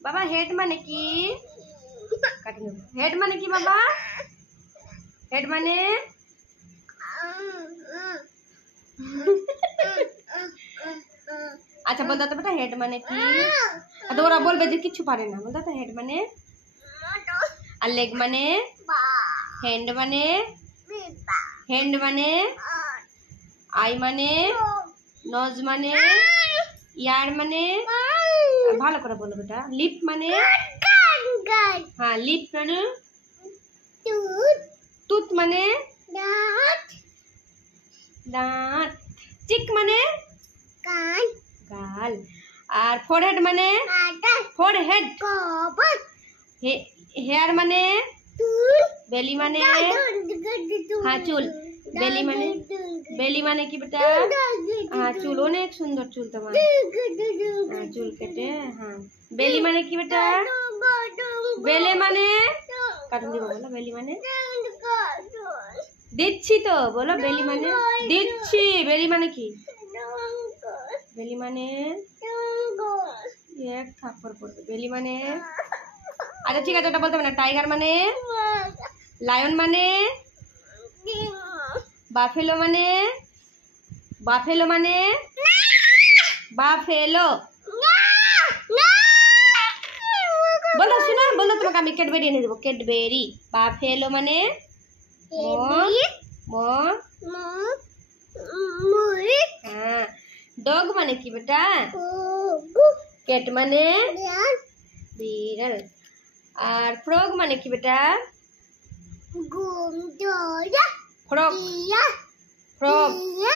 বাবা হেড মানে কি? হেড মানে কি বাবা? হেড মানে আচ্ছা বলতো তো বেটা হেড মানে কি? তো ওরা বলবে যে কিছু পারে না। বলতো তো হেড মানে? আর লেগ মানে? হ্যান্ড মানে? হ্যান্ড মানে? আই মানে? নজ মানে? ইয়ার মানে? ভালো করে বলো বেটা। লিপ মানে? হ্যাঁ লিপ মানে? টুথ মানে? দাঁত। চিক মানে? গাল। আর ফোরহেড মানে? ফোরহেড। হেয়ার মানে? বেলি মানে? হ্যাঁ চুল। বেলি মানে? বেলি মানে কি বেটা? হ্যাঁ চুল, অনেক সুন্দর চুল তোমার। হ্যাঁ চুল কেটে। হ্যাঁ বেলি মানে কি বেটা? বেলে মানে? কাটুন দিব বলো বেলি মানে? দিচ্ছি তো বলো বেলি মানে? দিচ্ছি। বেলি মানে কি? বেলি মানে? এক থাপ্পড় পড়বে। বেলি মানে? আচ্ছা ঠিক আছে ওটা বলতে হবে না। টাইগার মানে? লায়ন মানে? বাফেলো মানে? বাফেলো মানে? বাফেলো বলো শোনো, বলো তোমাকে আমি ক্যাডবেরি এনে দেবো। ক্যাডবেরি। বাফেলো মানে? হ্যাঁ। ডগ মানে কি বেটা? ক্যাট মানে? বিড়াল। আর ফ্রগ মানে কি বেটা? ফ্রগ। ফ্রগ।